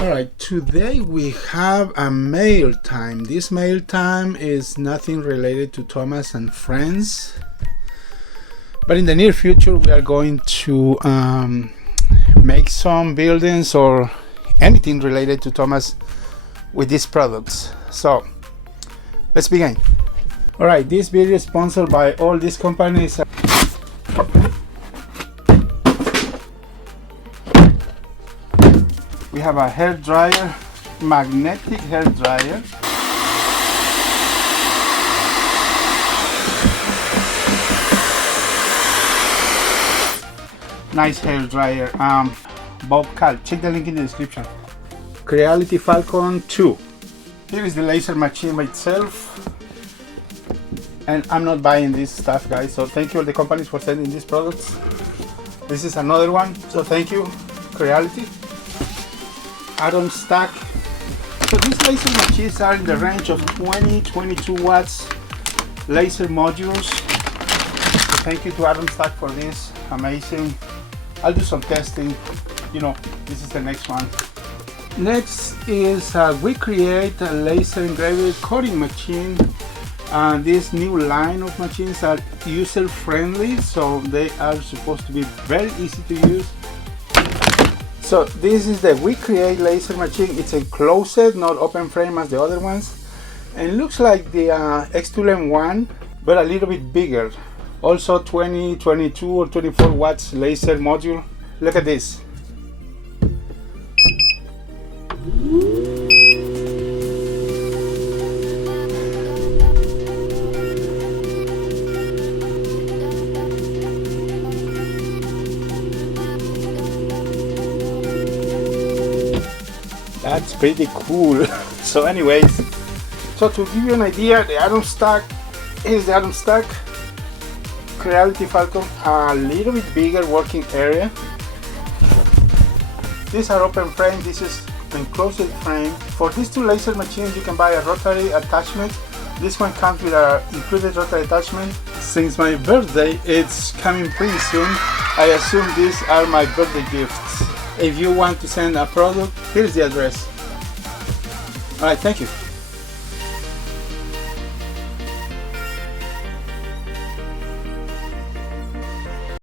Alright, today we have a mail time. This mail time is nothing related to Thomas and Friends, but in the near future we are going to make some buildings or anything related to Thomas with these products. So let's begin. Alright, this video is sponsored by all these companies. We have a hair dryer, magnetic hair dryer. Nice hair dryer. Bobcat. Check the link in the description. Creality Falcon 2. Here is the laser machine by itself. And I'm not buying this stuff, guys. So thank you all the companies for sending these products. This is another one. So thank you, Creality. Atom stack. So these laser machines are in the range of 20-22 watts laser modules. So thank you to Atom Stack for this. Amazing. I'll do some testing. You know, this is the next one. Next is we create a laser engraver coding machine. This new line of machines are user friendly, so they are supposed to be very easy to use. So this is the We Create laser machine. It's enclosed, not open frame as the other ones, and looks like the X2LEM one, but a little bit bigger. Also 20, 22 or 24 watts laser module. Look at this. That's pretty cool. So anyways, so to give you an idea, the Atom Stack is the Atom Stack. Creality Falcon, a little bit bigger working area. These are open frame, this is enclosed frame. For these two laser machines you can buy a rotary attachment. This one comes with an included rotary attachment. Since my birthday, it's coming pretty soon. I assume these are my birthday gifts. If you want to send a product, here's the address. Alright, thank you.